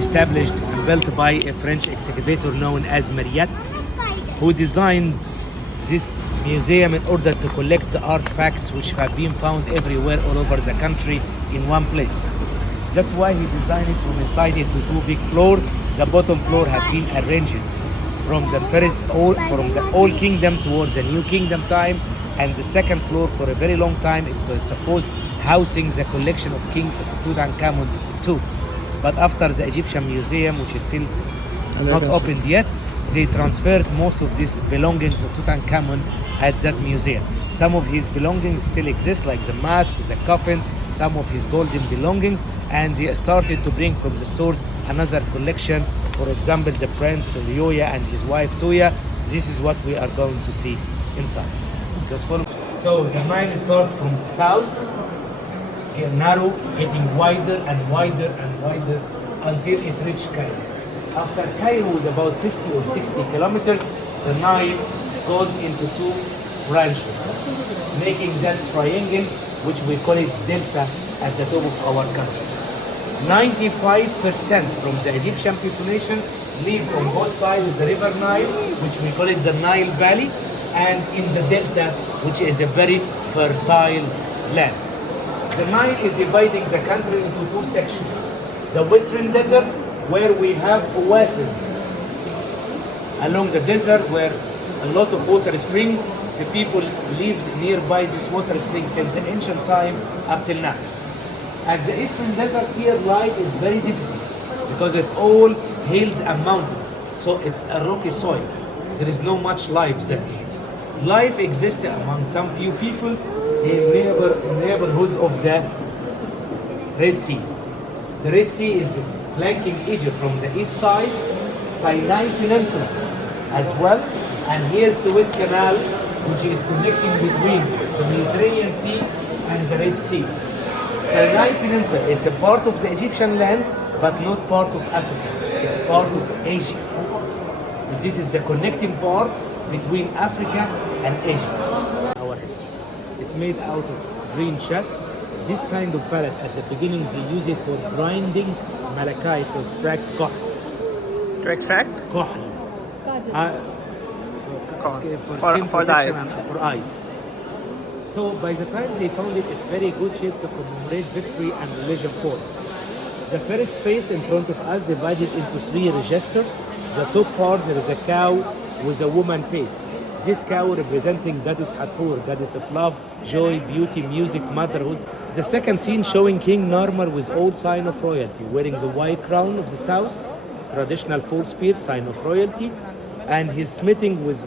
established and built by a French excavator known as Mariette, who designed this museum in order to collect the artifacts which have been found everywhere all over the country in one place. That's why he designed it from inside into two big floors. The bottom floor had been arranged from the old kingdom towards the new kingdom time, and the second floor for a very long time it was supposed housing the collection of King Tutankhamun II. But after the Egyptian Museum, which is still not opened yet, they transferred most of these belongings of Tutankhamun at that museum. Some of his belongings still exist, like the mask, the coffins, some of his golden belongings, and they started to bring from the stores another collection. For example, the Prince Rioya and his wife Toya. This is what we are going to see inside. Just follow. So the Nile starts from the south, narrow, getting wider and wider and wider until it reached Cairo. After Cairo is about 50 or 60 kilometers, the Nile goes into two branches, making that triangle, which we call it delta, at the top of our country. 95% from the Egyptian population live on both sides of the river Nile, which we call it the Nile Valley, and in the delta, which is a very fertile land. The Nile is dividing the country into two sections. The western desert, where we have oases along the desert, where a lot of water spring. The people lived nearby this water spring since the ancient time up till now. At the eastern desert here, life is very difficult because it's all hills and mountains. So it's a rocky soil. There is no much life there. Life exists among some few people in neighborhood of the Red Sea. The Red Sea is flanking Egypt from the east side, Sinai Peninsula as well, and here's Suez Canal, which is connecting between the Mediterranean Sea and the Red Sea. Sinai Peninsula, it's a part of the Egyptian land, but not part of Africa. It's part of Asia. And this is the connecting part between Africa and Asia. Our history. It's made out of green chest. This kind of pallet, at the beginning, they use it for grinding malachite to extract kohl. To extract? Kohl. For the eyes. And for eyes. So by the time they found it, it's very good shape to commemorate victory and religion forms. The first face in front of us divided into three registers. The top part, there is a cow with a woman face. This cow representing goddess Hathor, goddess of love, joy, beauty, music, motherhood. The second scene showing King Narmer with old sign of royalty, wearing the white crown of the south, traditional full spear, sign of royalty, and he's smithing with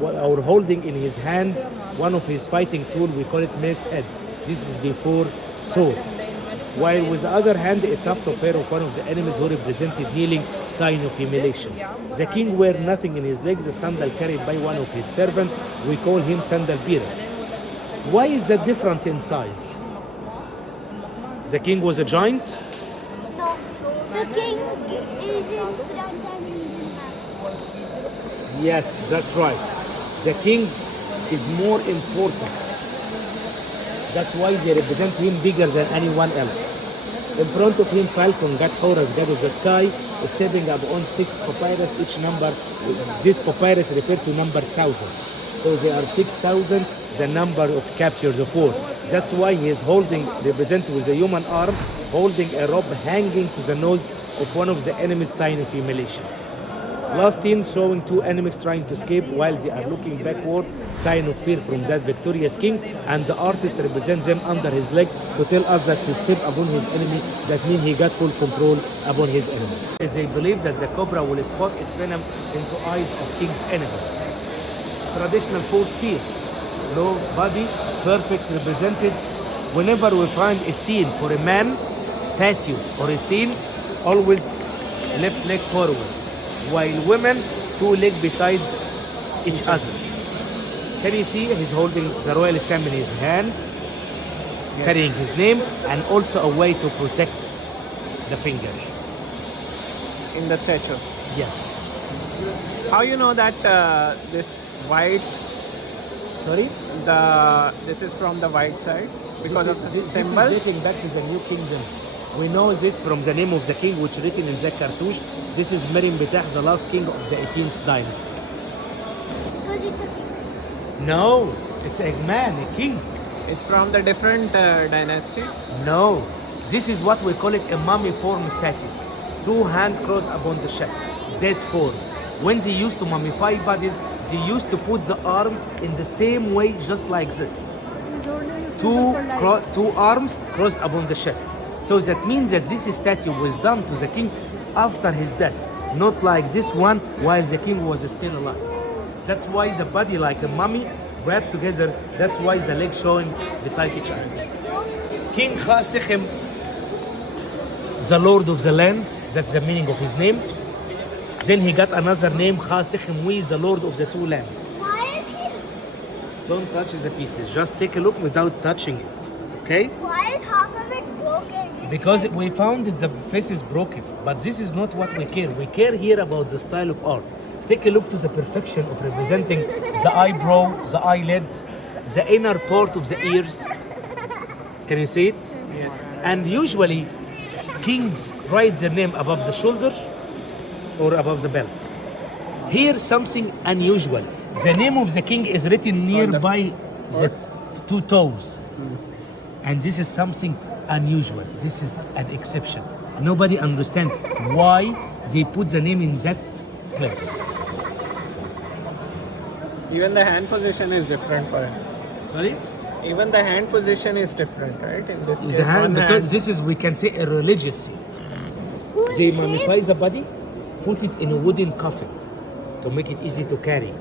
or holding in his hand one of his fighting tool, we call it mace head. This is before sword. While with the other hand, a tuft of hair of one of the enemies who represented kneeling, sign of humiliation. The king wear nothing in his legs, the sandal carried by one of his servants, we call him sandal bearer. Why is that different in size? The king was a giant? No, the king is in front and he's in back. Yes, that's right. The king is more important. That's why they represent him bigger than anyone else. In front of him, Falcon, God Horus, God of the sky, is stepping up on 6 papyrus, each number. This papyrus referred to number 1,000. So there are 6,000, the number of captures of war. That's why he is holding, represented with a human arm, holding a rope hanging to the nose of one of the enemy's sign of humiliation. Last scene showing two enemies trying to escape while they are looking backward, sign of fear from that victorious king, and the artist represents them under his leg to tell us that he stepped upon his enemy. That means he got full control upon his enemy. They believe that the cobra will spot its venom into eyes of king's enemies. Traditional full spear, low body, perfect represented. Whenever we find a scene for a man, statue, or a scene, always left leg forward. While women, two legs beside each other. Can you see he's holding the royal stamp in his hand, carrying his name, and also a way to protect the finger. In the statue. Yes. How you know that this white, Sorry? this is from the white side? Because of the symbol? This is dating back to the New Kingdom We know this from the name of the king which written in the cartouche. This is Merim Betah, the last king of the 18th dynasty. Because it's a female. No, it's a man, a king. It's from the different dynasty. No, this is what we call it a mummy-form statue. Two hands crossed upon the chest, dead form. When they used to mummify bodies, they used to put the arm in the same way, just like this. Two arms crossed upon the chest. So that means that this statue was done to the king after his death, not like this one while the king was still alive. That's why the body like a mummy wrapped together. That's why the legs showing beside each other. King Khasichem, the lord of the land, that's the meaning of his name. Then he got another name, Khasichem, the lord of the two lands. Why is he? Don't touch the pieces, just take a look without touching it, okay? Why is half of it broken? Because we found that the face is broken, but this is not what we care. We care here about the style of art. Take a look to the perfection of representing the eyebrow, the eyelid, the inner part of the ears. Can you see it? Yes. And usually, kings write their name above the shoulder or above the belt. Here, something unusual. The name of the king is written nearby the two toes. And this is something unusual. This is an exception. Nobody understands why they put the name in that place. Even the hand position is different for him. Sorry? Even the hand position is different, right? In this case, The hand, one because this is, we can say, a religious seat. They mummify the body, put it in a wooden coffin to make it easy to carry.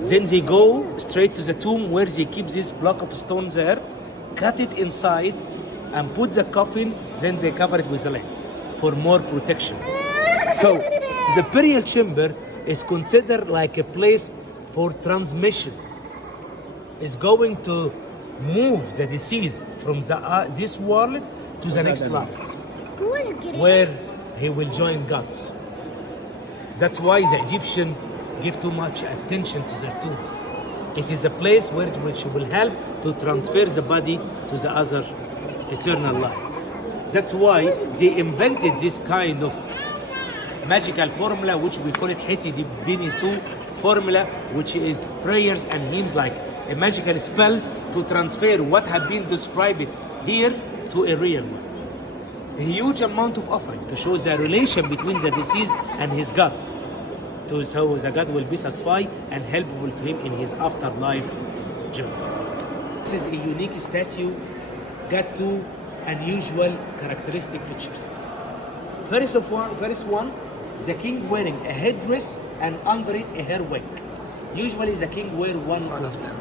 Then they go straight to the tomb where they keep this block of stone there, cut it inside, and put the coffin, then they cover it with the lid for more protection. So the burial chamber is considered like a place for transmission. It's going to move the deceased from this world to the next life, Who is great? where he will join gods. That's why the Egyptian give too much attention to their tombs. It is a place which will help to transfer the body to the other eternal life. That's why they invented this kind of magical formula, which we call it Heti Dinisu formula, which is prayers and hymns, like a magical spells to transfer what have been described here to a real one. A huge amount of offering to show the relation between the deceased and his God, so the God will be satisfied and helpful to him in his afterlife journey. This is a unique statue, got two unusual characteristic features. First one, the king wearing a headdress and under it a hair wig. Usually the king wear one of them.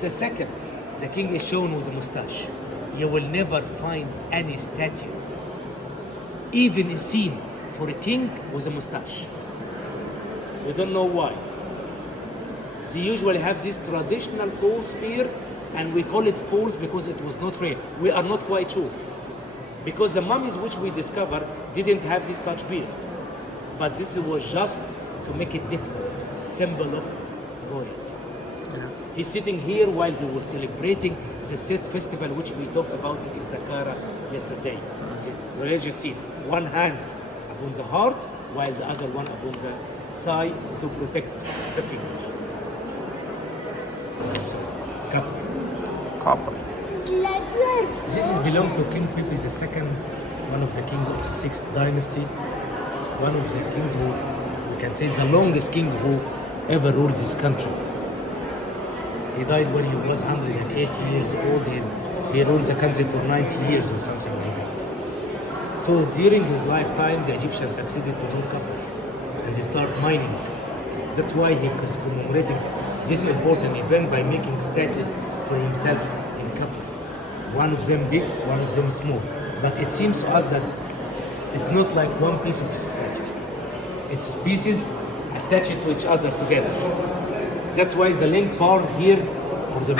The second, the king is shown with a mustache. You will never find any statue, even a scene for a king with a mustache. We don't know why. They usually have this traditional false beard, and we call it false because it was not real. We are not quite sure. Because the mummies which we discovered didn't have this such beard. But this was just to make it different, symbol of royalty. He's sitting here while he was celebrating the Set festival, which we talked about it in Cairo yesterday. It's a religious scene. One hand upon the heart, while the other one upon the side to protect the finger. So, it's copper. This is belong to King Pepi II, one of the kings of the 6th dynasty, one of the kings who, we can say, the longest king who ever ruled this country. He died when he was 108 years old, and he ruled the country for 90 years or something like that. So during his lifetime, the Egyptians succeeded to do copper, and they start mining. That's why he is commemorating this important event by making statues for himself in copper. One of them big, one of them small. But it seems to us that it's not like one piece of a statue. It's pieces attached to each other together. That's why the link part here, or the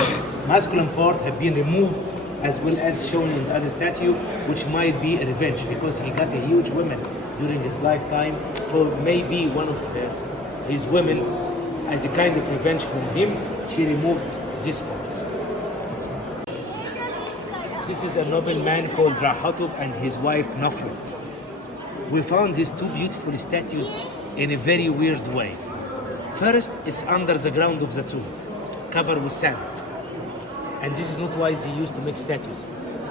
masculine part, have been removed, as well as shown in the other statue, which might be a revenge, because he got a huge woman during his lifetime. For maybe one of his women, as a kind of revenge from him, she removed this part. This is a noble man called Rahotub and his wife Naflet. We found these two beautiful statues in a very weird way. First, it's under the ground of the tomb, covered with sand. And this is not why they used to make statues.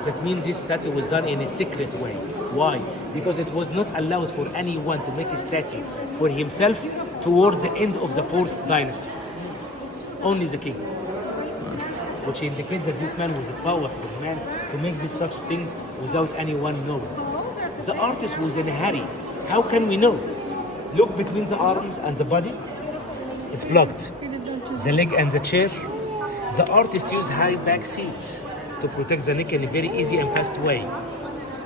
That means this statue was done in a secret way. Why? Because it was not allowed for anyone to make a statue for himself towards the end of the 4th dynasty. Only the kings. Which indicates that this man was a powerful man to make this such thing without anyone knowing. The artist was in a hurry. How can we know? Look between the arms and the body. It's blocked. The leg and the chair. The artist used high back seats to protect the neck in a very easy and fast way.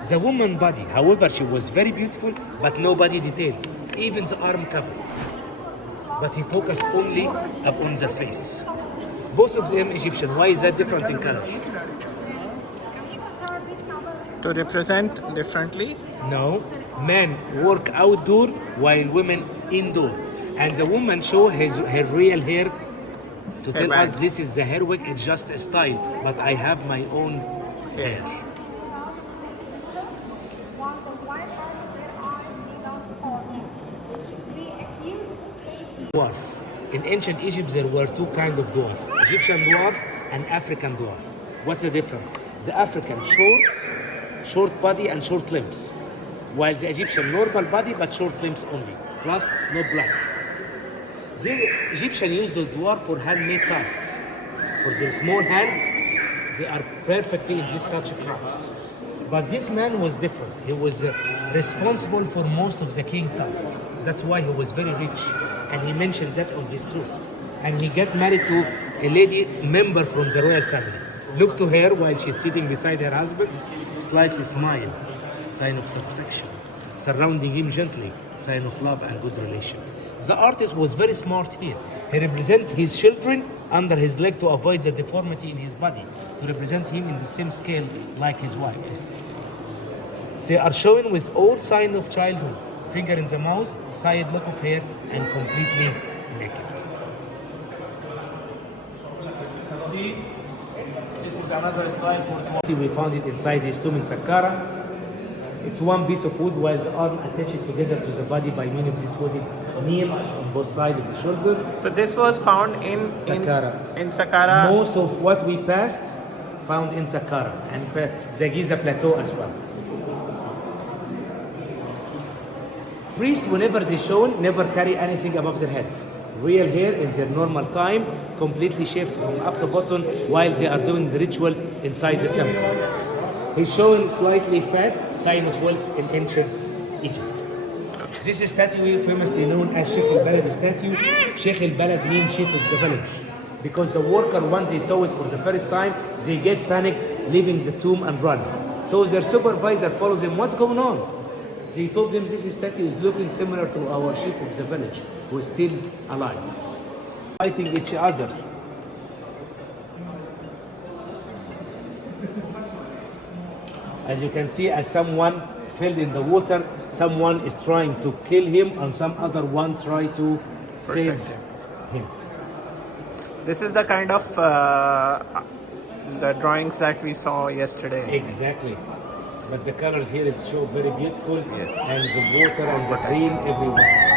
The woman body, however, she was very beautiful, but no body detail, even the arm covered. But he focused only upon the face. Both of them Egyptian. Why is that different in color? To represent differently? No, men work outdoor while women indoor. And the woman show her real hair to tell band. us this is the hair wig, it's just a style, but I have my own hair. Dwarf. In ancient Egypt, there were two kinds of dwarf: Egyptian dwarf and African dwarf. What's the difference? The African short body and short limbs, while the Egyptian normal body but short limbs only, plus no blood. The Egyptian used the dwarf for handmade tasks. For their small hand, they are perfectly in this such crafts. But this man was different. He was responsible for most of the king tasks. That's why he was very rich. And he mentions that on his tomb. And he got married to a lady member from the royal family. Look to her while she's sitting beside her husband, slightly smile, sign of satisfaction. Surrounding him gently, sign of love and good relation. The artist was very smart here. He represents his children under his leg to avoid the deformity in his body, to represent him in the same scale like his wife. They are shown with all sign of childhood, finger in the mouth, side lock of hair, and completely naked. See, this is another style for dwarf. We found it inside his tomb in Saqqara. It's one piece of wood while the arm attached together to the body by means of these wooden nails on both sides of the shoulder. So this was found in Saqqara. In Saqqara. Most of what we passed found in Saqqara and the Giza plateau as well. Priests, whenever they shown, never carry anything above their head. Real hair in their normal time, completely shaved from up to bottom while they are doing the ritual inside the temple. He's showing slightly fat, sign of wealth in ancient Egypt. This statue, famously known as Sheikh al-Balad statue. Sheikh al-Balad means chief of the village. Because the worker, once they saw it for the first time, they get panicked, leaving the tomb and run. So their supervisor follows them. What's going on? They told them this statue is looking similar to our chief of the village, who is still alive. Fighting each other. As you can see, as someone fell in the water, someone is trying to kill him and some other one try to save him. This is the kind of the drawings that we saw yesterday. Exactly. But the colors here is so very beautiful. Yes. And the water and the green everywhere.